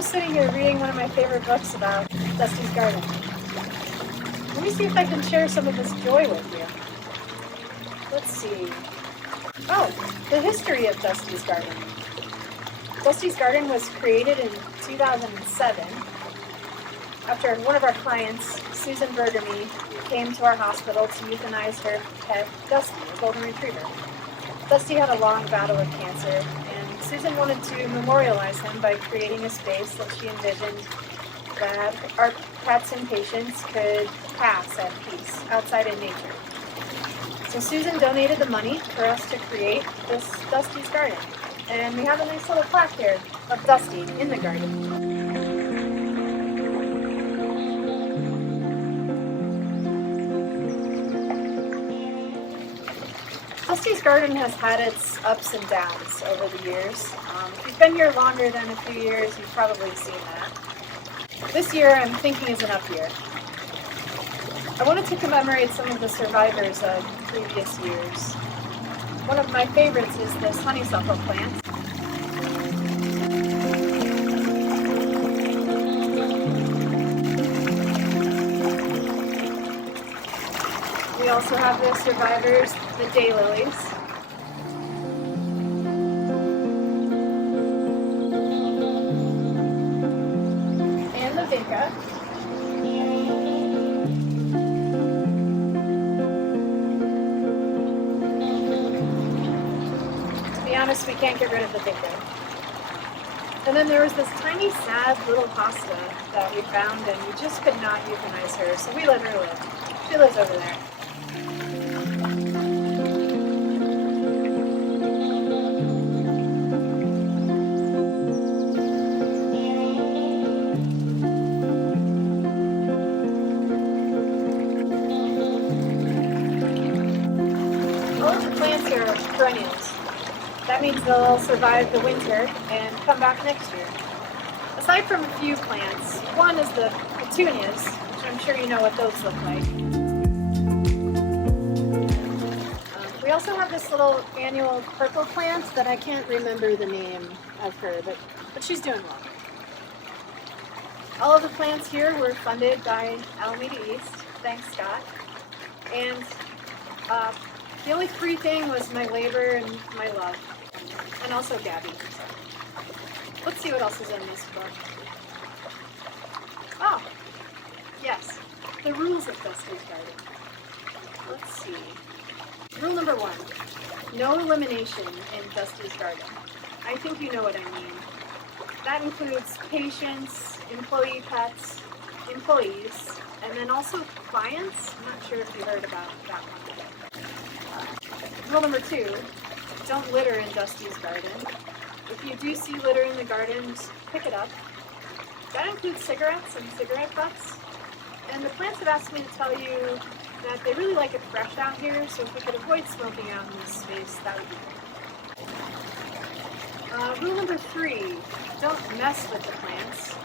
just sitting here reading one of my favorite books about Dusty's Garden. Let me see if I can share some of this joy with you. Let's see. Oh, the history of Dusty's Garden. Dusty's Garden was created in 2007 after one of our clients, Susan Bergamy, came to our hospital to euthanize her pet, Dusty, a golden retriever. Dusty had a long battle with cancer, and Susan wanted to memorialize him by creating a space that she envisioned that our pets and patients could pass at peace outside in nature. So Susan donated the money for us to create this Dusty's Garden, and we have a nice little plaque here of Dusty in the garden. Dusty's Garden has had its ups and downs over the years. If you've been here longer than a few years, you've probably seen that. This year, I'm thinking is an up year. I wanted to commemorate some of the survivors of previous years. One of my favorites is this honeysuckle plant. We also have the survivors, the daylilies. And the vinca. To be honest, we can't get rid of the vinca. And then there was this tiny, sad little hosta that we found, and we just could not euthanize her, so we let her live. She lives over there. All of the plants are perennials. That means they'll survive the winter and come back next year. Aside from a few plants, one is the petunias, which I'm sure you know what those look like. We also have this little annual purple plant that I can't remember the name of her, but she's doing well. All of the plants here were funded by Alameda East, thanks Scott. And the only free thing was my labor and my love, and also Gabby. Let's see what else is in this book. Oh, yes, the rules of Dusty's Garden. Let's see. Rule number 1, no elimination in Dusty's Garden. I think you know what I mean. That includes patients, employee pets, employees, and then also clients. I'm not sure if you heard about that one. Rule number 2, don't litter in Dusty's Garden. If you do see litter in the garden, just pick it up. That includes cigarettes and cigarette butts. And the plants have asked me to tell you that they really like it fresh out here, so if we could avoid smoking out in this space, that would be great. Rule number 3, don't mess with the plants.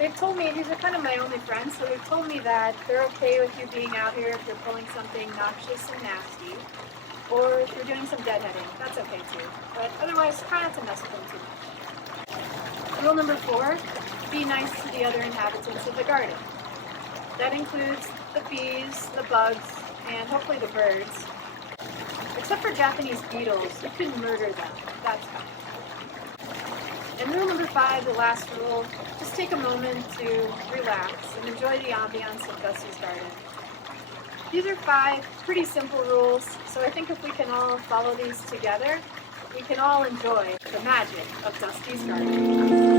They've told me, these are kind of my only friends, so they've told me that they're okay with you being out here if you're pulling something noxious and nasty, or if you're doing some deadheading, that's okay too. But otherwise, try not to mess with them too much. Rule number 4, be nice to the other inhabitants of the garden. That includes the bees, the bugs, and hopefully the birds. Except for Japanese beetles, you can murder them. That's fine. And rule number 5, the last rule, just take a moment to relax and enjoy the ambiance of Dusty's Garden. These are 5 pretty simple rules, so I think if we can all follow these together, we can all enjoy the magic of Dusty's Garden.